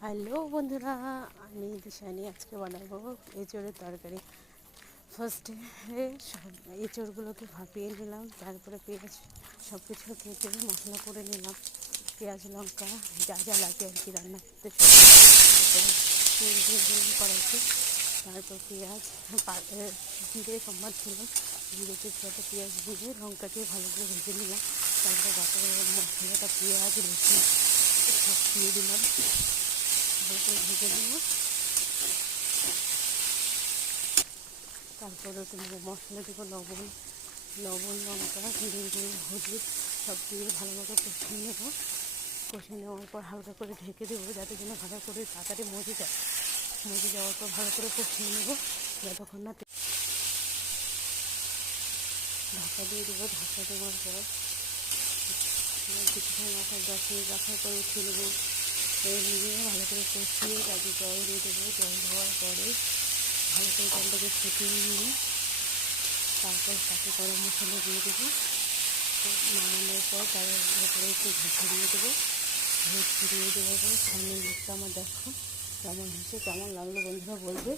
Hello বন্ধুরা, আমি দিশানি আজকে বানাবো এঁচোড়ের তরকারি। ফার্স্টে এঁচোড়গুলোকে ভাপিয়ে নিলাম, তারপরে পেঁয়াজ সব কিছু কেটে মশলা করে নিলাম, পেঁয়াজ লঙ্কা যা যা লাগে আর কি রান্না করতে। তারপর তেল দিয়ে দিলাম কড়াইতে, তারপর পেঁয়াজ জিরে সম্বাদ ছিলাম, জিরে তেজপাতা পেঁয়াজ দিয়ে লঙ্কা দিয়ে ভালো করে ভেজে নিলাম। তারপরে বাটা মশলাটা পেঁয়াজ রসুন সব দিয়ে দিলাম, ভালো করে ভেজে নেব। তারপরে মশলা দেবো লবণ লঙ্কা জিরে গুঁড়ো হলুদ সব দিয়ে ভালোভাবে কষিয়ে নেব। কষিয়ে নেওয়ার পর হালকা করে ঢেকে দেবো, যাতে যেন ভালো করে তাড়াতাড়ি মজে যায়। মজে যাওয়ার পর ভালো করে কষিয়ে নেব যতক্ষণ না। ঢাকা দিয়ে দেবো, ঢাকা দেওয়ার পর কিছুক্ষণ রাখার পর উঠিয়ে নেবো। নিয়ে ভালো করে কষিয়ে তাতে জল দিয়ে দেবো। জল দেওয়ার পরে ভালো করে জলটাকে ফুটিয়ে নিয়ে তারপর তাতে গরম মশলা দিয়ে দেবো। নামানোর পর তার উপরে একটু ছড়িয়ে দেবো। ছড়িয়ে দেওয়ার পর সামনের লুকটা আমার দেখো কেমন হয়েছে, কেমন লাগলো বন্ধুরা বলবে।